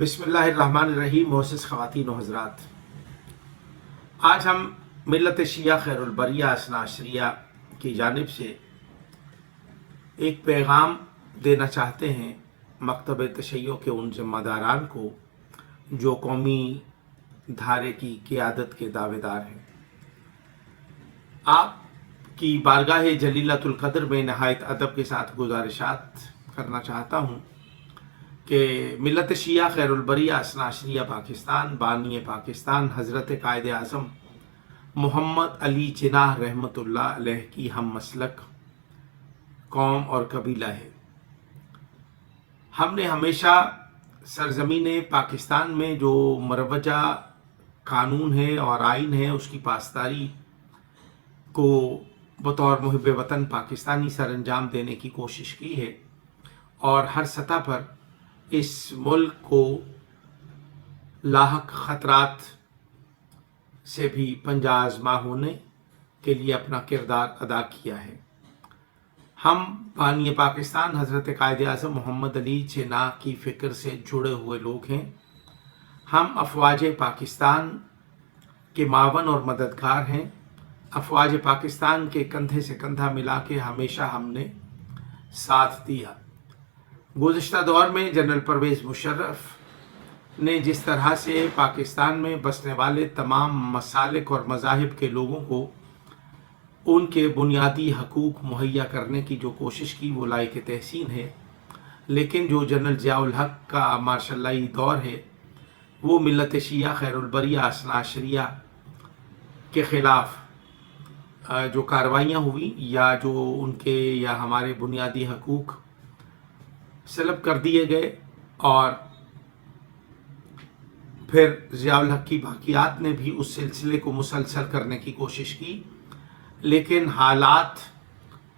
बिस्मिल्लाहिर्रहमानिर्रहीम। मोअज़्ज़िज़ ख़वातीन व हज़रात, आज हम मिल्लत शिया खैरुल बरिया इसना अशरिया की जानिब से एक पैगाम देना चाहते हैं मकतब तशय्यो के उन ज़िम्मेदारान को जो कौमी धारे की क़ियादत के दावेदार हैं। आपकी बारगाह जलीलतुल क़द्र में नहायत अदब के साथ गुजारिशात करना चाहता हूँ कि मिल्लत शिया खैरुल बरिया इसना अशरिया पाकिस्तान बानी पाकिस्तान हज़रत कायद आज़म मोहम्मद अली जिन्नाह रहमतुल्लाह अलैह की हम मसलक कौम और कबीला है। हमने हमेशा सरज़मीन पाकिस्तान में जो मरवजा कानून है और आइन है उसकी पासदारी को बतौर मुहिब वतन पाकिस्तानी सर अंजाम देने की कोशिश की है और हर सतह पर इस मुल्क को लाहक ख़तरात से भी पंजा आज़मा होने के लिए अपना किरदार अदा किया है। हम बानी पाकिस्तान हज़रत कायद आज़म मोहम्मद अली जिन्नाह की फ़िक्र से जुड़े हुए लोग हैं। हम अफ़वाज पाकिस्तान के मावन और मददगार हैं। अफ़वाज पाकिस्तान के कंधे से कंधा मिला के हमेशा हमने साथ दिया। गुज़िश्ता दौर में जनरल परवेज़ मुशर्रफ ने जिस तरह से पाकिस्तान में बसने वाले तमाम मसालिक और मज़ाहिब के लोगों को उनके बुनियादी हकूक़ मुहैया करने की जो कोशिश की वो लायक तहसीन है, लेकिन जो जनरल ज़ियाउल हक़ का मार्शल्लाई दौर है वो मिल्लत शिया खैरुल बरिया इसना अशरिया के ख़िलाफ़ जो कार्रवाइयाँ हुई या जो उनके या हमारे बुनियादी हकूक़ सलब कर दिए गए और फिर ज़ियाउल हक़ की बाक़ियात ने भी उस सिलसिले को मुसलसल करने की कोशिश की, लेकिन हालात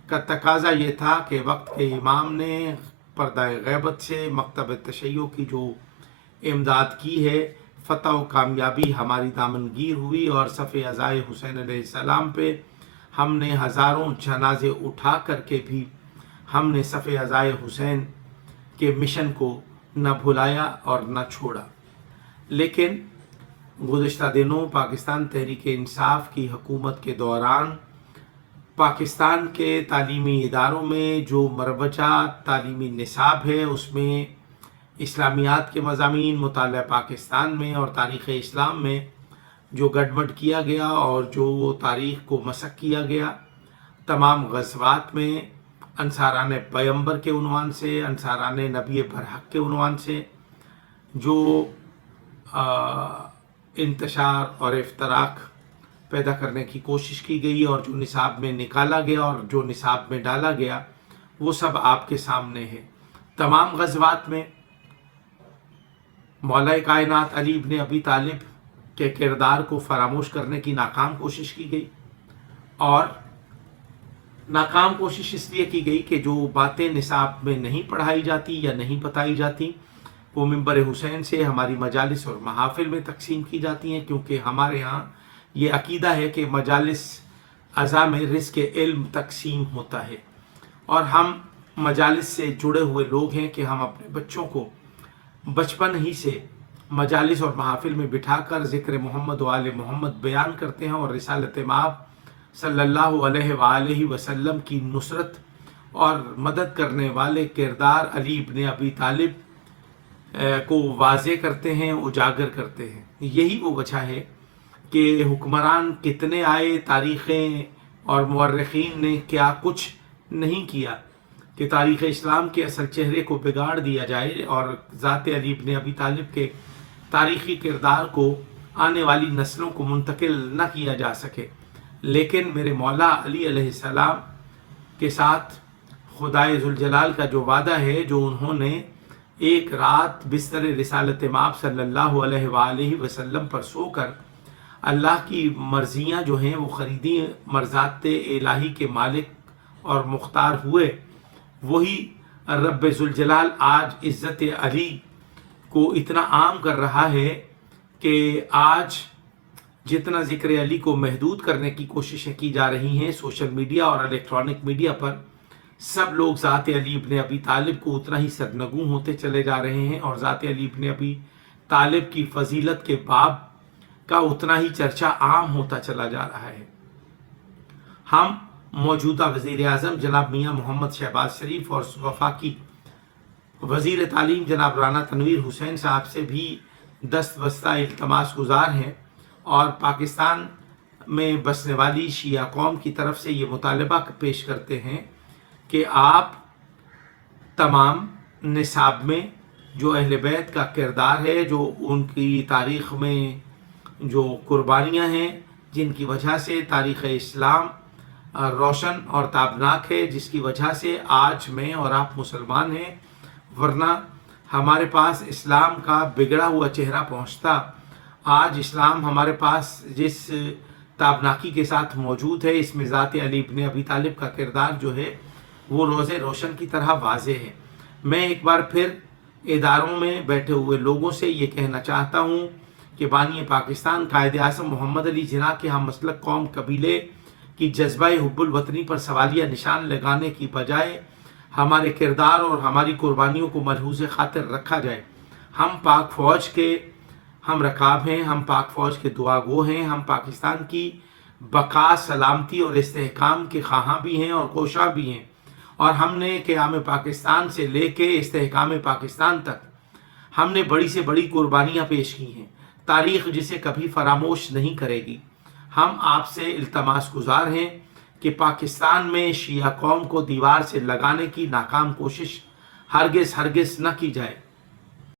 का तकाज़ा ये था कि वक्त के इमाम ने पर्दा ग़ैबत से मकतब तशय्यो की जो इमदाद की है, फ़तह व कामयाबी हमारी दामनगीर हुई और सफ़े अज़ाए हुसैन अलैहिस्सलाम पे हमने हज़ारों जनाजे उठा करके भी हमने सफ़े अज़ाए हुसैन के मिशन को न भुलाया और न छोड़ा। लेकिन गुज़िश्ता दिनों पाकिस्तान तहरीक इंसाफ की हुकूमत के दौरान पाकिस्तान के तालीमी इदारों में जो मरवजा तालीमी निसाब है उसमें इस्लामियात के मज़ामीन मुताला पाकिस्तान में और तारीख़ इस्लाम में जो गड़बड़ किया गया और जो तारीख़ को मसक किया गया, तमाम ग़ज़वात में अंसारान पैगम्बर के उन्वान से, अंसारान नबी बरहक के उन्वान से जो इंतशार और इफ्तराक पैदा करने की कोशिश की गई और जो निसाब में निकाला गया और जो निसाब में डाला गया वो सब आपके सामने है। तमाम ग़ज़वात में मौला कायनात अली इब्न अबी तालिब के किरदार को फरामोश करने की नाकाम कोशिश की गई और नाकाम कोशिश इसलिए की गई कि जो बातें निसाब में नहीं पढ़ाई जाती या नहीं बताई जाती वो मिंबर हुसैन से हमारी मजालिस और महाफिल में तकसीम की जाती हैं, क्योंकि हमारे यहाँ ये अकीदा है कि मजालिस अज़ा में रिज़्क़ इल्म तकसीम होता है और हम मजालिस से जुड़े हुए लोग हैं कि हम अपने बच्चों को बचपन ही से मजालिस और महाफिल में बिठाकर ज़िक्र मोहम्मद व आले मोहम्मद बयान करते हैं और रिसालत माब सल्लल्लाहु अलैहि वसल्लम की नुसरत और मदद करने वाले किरदार अली इब्न अबी तालिब को वाज़े करते हैं, उजागर करते हैं। यही वो वजह है कि हुक्मरान कितने आए, तारीख़ें और मुअर्रिख़ीन ने क्या कुछ नहीं किया कि तारीख़ इस्लाम के असल चेहरे को बिगाड़ दिया जाए और ज़ात अली इब्न अबी तालिब के तारीख़ी किरदार को आने वाली नस्लों को मुंतकिल न किया जा सके। लेकिन मेरे मौला अली अलैहिस्सलाम के साथ खुदाए ज़ुल जलाल का जो वादा है, जो उन्होंने एक रात बिस्तर रिसालत माब सल्लल्लाहु अलैहि वसल्लम पर सोकर अल्लाह की मर्ज़ियाँ जो हैं वो ख़रीदी, मर्ज़ात इलाही के मालिक और मुख्तार हुए, वही रब्ब ज़ुल जलाल आज इज़्ज़त अली को इतना आम कर रहा है कि आज जितना ज़िक्र अली को महदूद करने की कोशिशें की जा रही हैं सोशल मीडिया और इलेक्ट्रॉनिक मीडिया पर, सब लोग ذات علی ابن ابی طالب کو اتنا ہی سرنگوں ہوتے چلے جا رہے ہیں، اور ذات علی ابن ابی طالب کی فضیلت کے باب کا اتنا ہی چرچا عام ہوتا چلا جا رہا ہے۔ ہم موجودہ وزیر اعظم جناب میاں محمد شہباز شریف اور وفاقی وزیر تعلیم جناب رانا تنویر حسین صاحب سے بھی دست بستہ التماس گزار ہیں، اور پاکستان میں بسنے والی شیعہ قوم کی طرف سے یہ مطالبہ پیش کرتے ہیں کہ آپ تمام نصاب میں جو اہل بیت کا کردار ہے، جو ان کی تاریخ میں جو قربانیاں ہیں، جن کی وجہ سے تاریخ اسلام روشن اور تابناک ہے، جس کی وجہ سے آج میں اور آپ مسلمان ہیں، ورنہ ہمارے پاس اسلام کا بگڑا ہوا چہرہ پہنچتا۔ آج اسلام ہمارے پاس جس تابناکی کے ساتھ موجود ہے، اس میں ذات علی ابن ابی طالب کا کردار جو ہے وہ روز روشن کی طرح واضح ہے۔ میں ایک بار پھر اداروں میں بیٹھے ہوئے لوگوں سے یہ کہنا چاہتا ہوں کہ بانی پاکستان قائد اعظم محمد علی جناح کے ہم مسلک قوم قبیلے کی جذبہ حب الوطنی پر سوالیہ نشان لگانے کی بجائے ہمارے کردار اور ہماری قربانیوں کو ملحوظ خاطر رکھا جائے۔ ہم پاک فوج کے ہم رکاب ہیں، ہم پاک فوج کے دعا گو ہیں، ہم پاکستان کی بقا، سلامتی اور استحکام کے خواہاں بھی ہیں اور کوشاں بھی ہیں، اور ہم نے قیام پاکستان سے لے کے استحکام پاکستان تک ہم نے بڑی سے بڑی قربانیاں پیش کی ہیں، تاریخ جسے کبھی فراموش نہیں کرے گی۔ ہم آپ سے التماس گزار ہیں کہ پاکستان میں شیعہ قوم کو دیوار سے لگانے کی ناکام کوشش ہرگز نہ کی جائے۔